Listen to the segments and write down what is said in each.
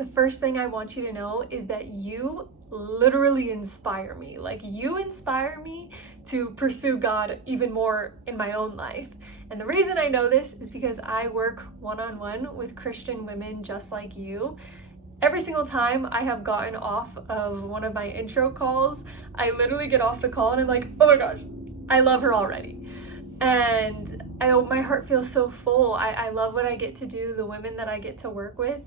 the first thing I want you to know is that you literally inspire me. Like, you inspire me to pursue God even more in my own life. And the reason I know this is because I work one-on-one with Christian women just like you. Every single time I have gotten off of one of my intro calls, I literally get off the call and I'm like, oh my gosh, I love her already. And my heart feels so full. I love what I get to do, the women that I get to work with.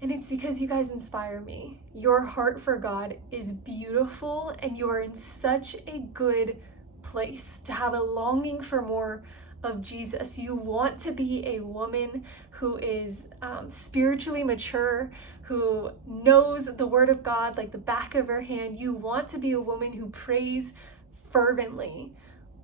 And it's because you guys inspire me. Your heart for God is beautiful, and you are in such a good place to have a longing for more of Jesus. You want to be a woman who is spiritually mature, who knows the Word of God like the back of her hand. You want to be a woman who prays fervently.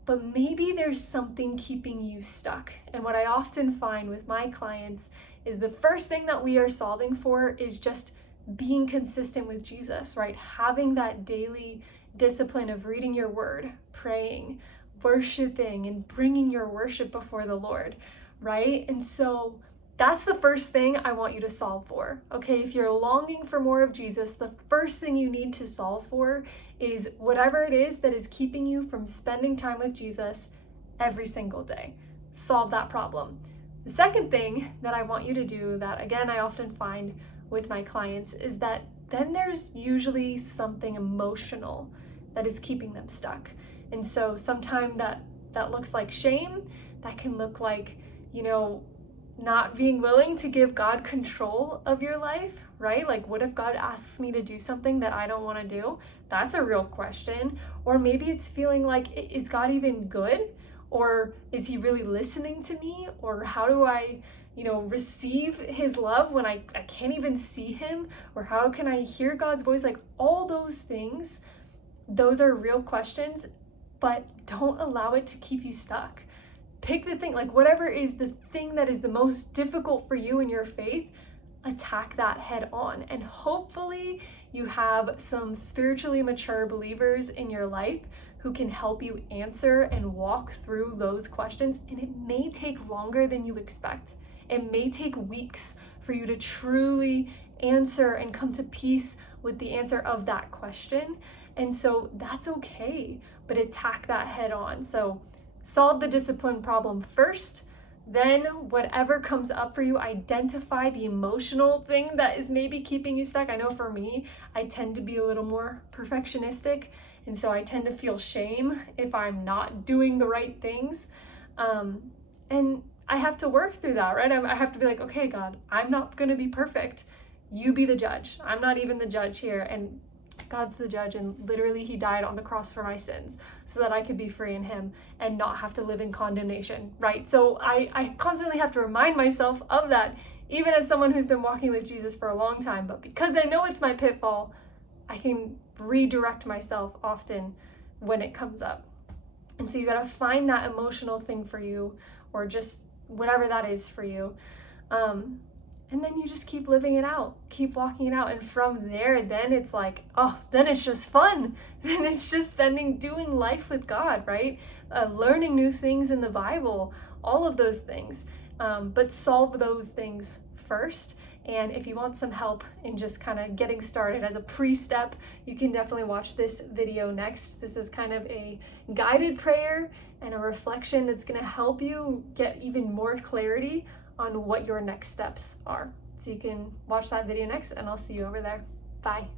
But maybe there's something keeping you stuck. And what I often find with my clients is the first thing that we are solving for is just being consistent with Jesus, right? Having that daily discipline of reading your word, praying, worshiping, and bringing your worship before the Lord, right? And so that's the first thing I want you to solve for, okay? If you're longing for more of Jesus, the first thing you need to solve for is whatever it is that is keeping you from spending time with Jesus every single day. Solve that problem. The second thing that I want you to do, that again I often find with my clients, is that then there's usually something emotional that is keeping them stuck. And so sometimes that looks like shame, that can look like, not being willing to give God control of your life, right? Like, what if God asks me to do something that I don't want to do? That's a real question. Or maybe it's feeling like, is God even good? Or is he really listening to me? Or how do I, receive his love when I can't even see him? Or how can I hear God's voice? Like, all those things, those are real questions, but don't allow it to keep you stuck. Pick the thing, like whatever is the thing that is the most difficult for you in your faith, attack that head on. And hopefully you have some spiritually mature believers in your life who can help you answer and walk through those questions. And it may take longer than you expect. It may take weeks for you to truly answer and come to peace with the answer of that question. And so that's okay, but attack that head on. So solve the discipline problem first, then whatever comes up for you, identify the emotional thing that is maybe keeping you stuck. I know for me, I tend to be a little more perfectionistic, and so I tend to feel shame if I'm not doing the right things. And I have to work through that, right? I have to be like, okay, God, I'm not gonna be perfect. You be the judge. I'm not even the judge here. And God's the judge, and literally he died on the cross for my sins so that I could be free in him and not have to live in condemnation, right? So I constantly have to remind myself of that, even as someone who's been walking with Jesus for a long time. But because I know it's my pitfall, I can redirect myself often when it comes up. And so you gotta find that emotional thing for you, or just whatever that is for you. And then you just keep living it out, keep walking it out. And from there, then it's like, then it's just fun. Then it's just doing life with God, right? Learning new things in the Bible, all of those things. But solve those things first. And if you want some help in just kind of getting started as a pre-step, you can definitely watch this video next. This is kind of a guided prayer and a reflection that's going to help you get even more clarity on what your next steps are. So you can watch that video next, and I'll see you over there. Bye.